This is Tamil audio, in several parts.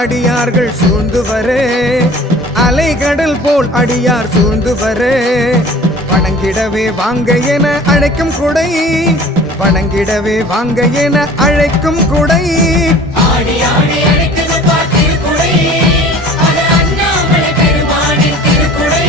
அடியார்கள் சூழ்ந்து வரே, அலைகடல் போல் அடியார் சூழ்ந்து வரே. வணங்கிடவே வாங்க என அழைக்கும் குடை, வணங்கிடவே வாங்க என அழைக்கும் குடை. ஆடி ஆடி அழைக்குது திருக்குடை, அது அண்ணாமலை பெருமானின் திருக்குடை.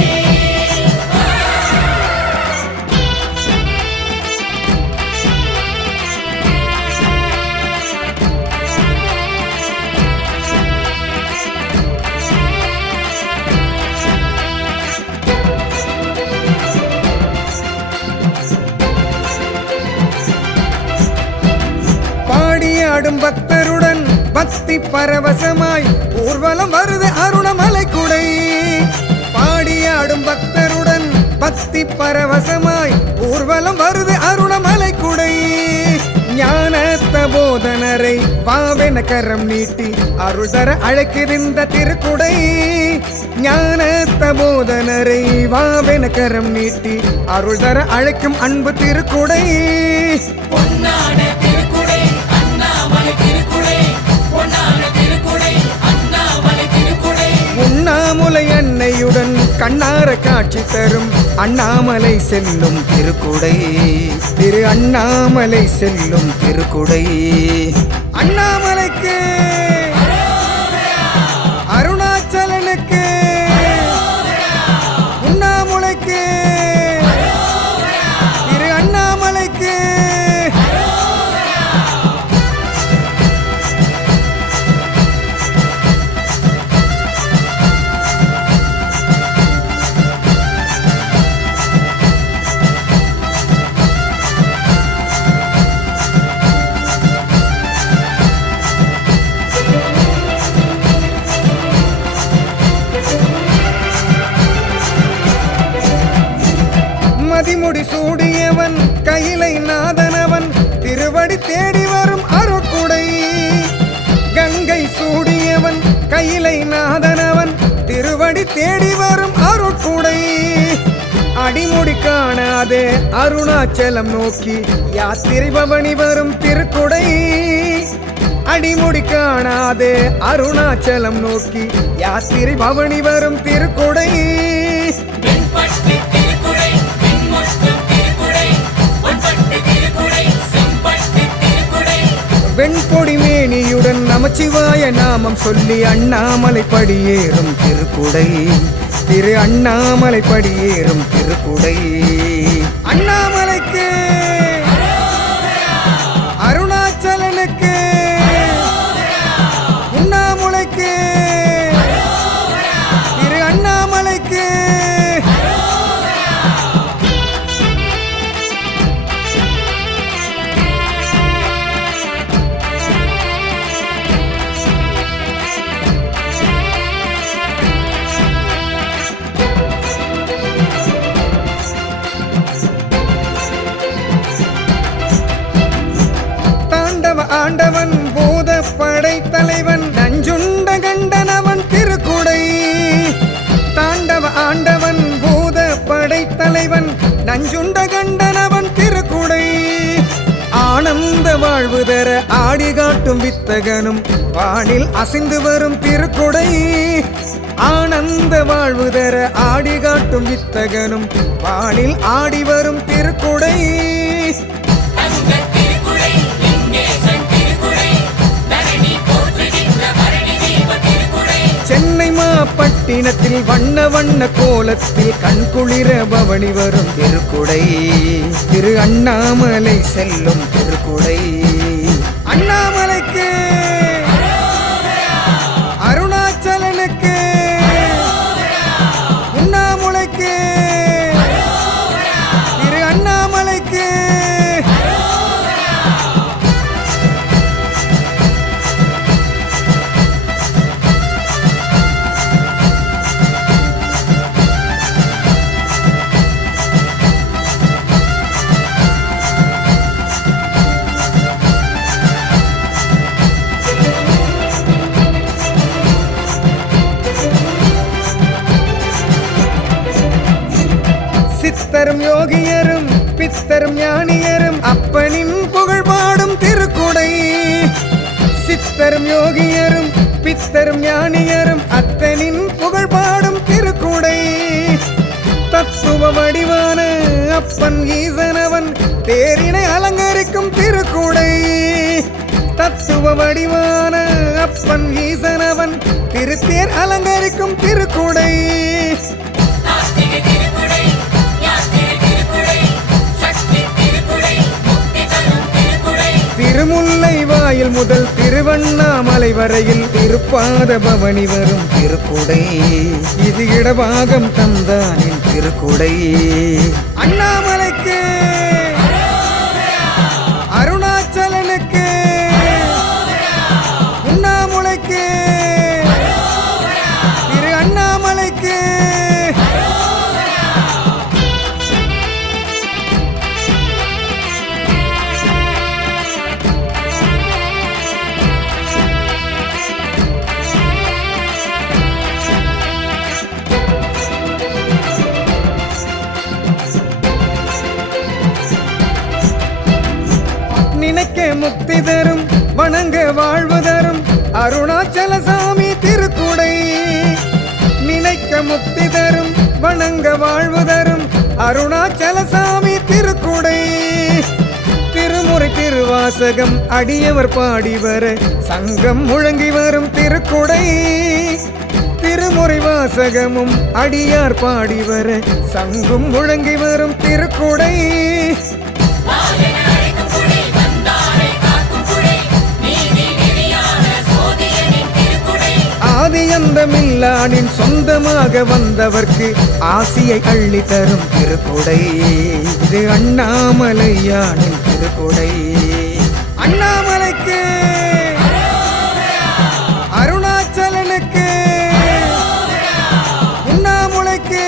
பாடியாடும் பக்தருடன் பக்தி பரவசமாய் ஊர்வலம் வருது அருணமலை குடை. பாடியாடும் பக்தருடன் பக்தி பரவசமாய் ஊர்வலம் வருது அருணமலை குடை. ஞானத்த போதனரை வாவென கரம் நீட்டி அருள் தர அழைக்கின்ற திருக்குடை. ஞானத்த போதனரை வாவென கரம் நீட்டி அருள் தர அழைக்கும் அன்பு திருக்குடை. பொன்னான திருக்குடை அண்ணாமலை திருக்குடை, பொன்னான திருக்குடை அண்ணாமலை திருக்குடை. உண்ணாமுலை அன்னையுடன் கண்ணார காட்சி தரும் அண்ணாமலை செல்லும் திருக்குடை, திரு அண்ணாமலை செல்லும் திருக்குடை. அண்ணாமலைக்கு அருணாச்சலனுக்கு உண்ணாமுலைக்கு திரு அண்ணாமலைக்கு. மதிமுடி சூடியவன் கையிலை நாதனவன் திருவடி தேடி வரும் அருட்குடை. கங்கை சூடியவன் கையிலை நாதனவன் திருவடி தேடி வரும் அருட்குடை. அடிமுடி காணாதே அருணாச்சலம் நோக்கி யாத்திரை பவனி வரும் திருக்குடை. அடிமுடி காணாதே அருணாச்சலம் நோக்கி யாத்திரை பவனி வரும் திருக்குடை. வெண்பட்டு திருக்குடை, வெண்மொட்டு திருக்குடை, பொன்பட்டு திருக்குடை, செம்பட்டு திருக்குடை. வெண்பொடி மேனியுடன் நமச்சிவாய நாமம் சொல்லி அண்ணாமலை படியேறும் திருக்குடை, திரு அண்ணாமலை படியேறும் திருக்குடை. அண்ணாமலைக்கு அருணாச்சலனுக்கு உண்ணாமுலைக்கு திரு அண்ணாமலைக்கு. ஆண்டவன் பூத படை தலைவன் நஞ்சுண்ட கண்டனவன் திருக்குடை. தாண்டவ ஆண்டவன் பூத படை தலைவன் நஞ்சுண்ட கண்டனவன் திருக்குடை. ஆனந்த வாழ்வு தர ஆடி காட்டும் வித்தகனும் வானில் அசைந்து வரும் திருக்குடை. ஆனந்த வாழ்வு தர ஆடி காட்டும் வித்தகனும் வானில் ஆடி வரும் திருக்குடை. சென்னை மாப்பட்டினத்தில் வண்ண வண்ண கோலத்தில் கண்குளிர பவனி வரும் திருக்குடை, திரு அண்ணாமலை செல்லும் திருக்குடை. அண்ணாமலைக்கு அருணாச்சலனுக்கு உண்ணாமுலைக்கு திரு அண்ணாமலைக்கு. சித்தரும் யோகியரும் பித்தரும் ஞானியரும் அப்பனின் புகழ் பாடும் திருக்குடை. சித்தரும் யோகியரும் பித்தரும் ஞானியரும் அத்தனின் புகழ் பாடும் திருக்குடை. தத்துவ வடிவான அப்பன் ஈசனவன் தேரினை அலங்கரிக்கும் திருக்குடை. தத்துவ வடிவான அப்பன் ஈசனவன் திருத்தேர் அலங்கரிக்கும் திருக்குடை. நாஸ்திக திருக்குடை, யாஸ்திக திருக்குடை, சக்தி திருக்குடை, முக்தி தரும் திருக்குடை. திருமுல்லை வாயில் முதல் திருவண்ணாமலை வரையில் திருப்பாத பவனி வரும் திருக்குடை. இது இடபாகம் தந்தானின் திருக்குடை. அண்ணாமலைக்கு அருணாச்சலனுக்கு உண்ணாமுலைக்கு திரு அண்ணாமலைக்கு நினைக்க முக்தி தரும் வணங்க வாழ்வு தரும் அருணாச்சல சாமி திருக்குடை. நினைக்க முக்தி தரும் வணங்க வாழ்வு தரும் அருணாச்சல சாமி திருக்குடை. திருமுறை திருவாசகம் அடியவர் பாடி வர சங்கம் முழங்கி வரும் திருக்குடை. திருமுறை வாசகமும் அடியார் பாடி வர சங்கும் முழங்கி வரும் திருக்குடை. வாயன அழைக்கும் குடை, வந்தாரை காக்கும் குடை, நீதி நெறியான சோதியனின் திருக்குடை. ஆதி அந்தமில்லானின் சொந்தமாக வந்தவர்க்கு ஆசியை அள்ளி தரும் திருக்குடை. இது அண்ணாமலையானின் திருக்குடை. அண்ணாமலைக்கு அருணாச்சலனுக்கு உண்ணாமுலைக்கு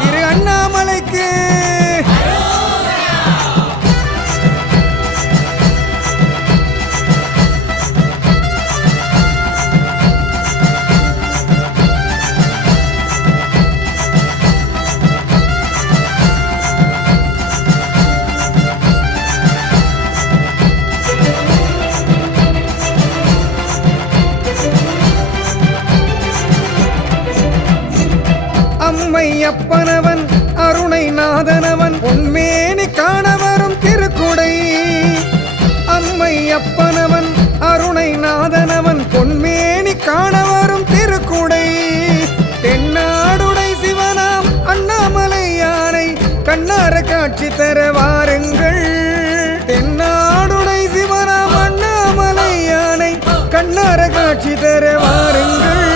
திரு அண்ணாமலைக்கு அம்மை அப்பனவன் அருணை நாதனவன் பொன்மேனி காண வரும் திருக்குடை. அம்மை அப்பனவன் அருணை நாதனவன் பொன்மேனி காண வரும் திருக்குடை. தென்னாடுடை சிவனாம் அண்ணாமலை யானை கண்ணார காட்சி தர வாருங்கள். தென்னாடுடை சிவனாம் அண்ணாமலை யானை கண்ணார காட்சி தர வாருங்கள்.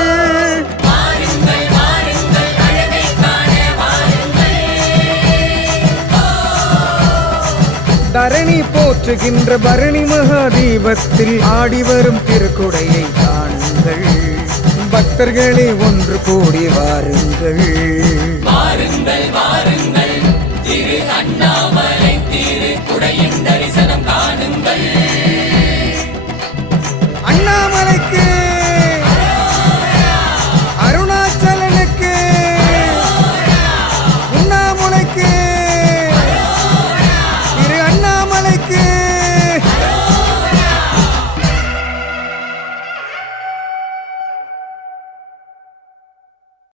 வாருங்கள், வாருங்கள், அழகை காண வாருங்கள். தரணி போற்றுகின்ற பரணி மகாதீபத்தில் ஆடி வரும் திருக்குடையை காணுங்கள். பக்தர்களே ஒன்று கூடி வாருங்கள். வாருங்கள், வாருங்கள், திரு அண்ணாமலை திருக்குடையின் தரிசனம்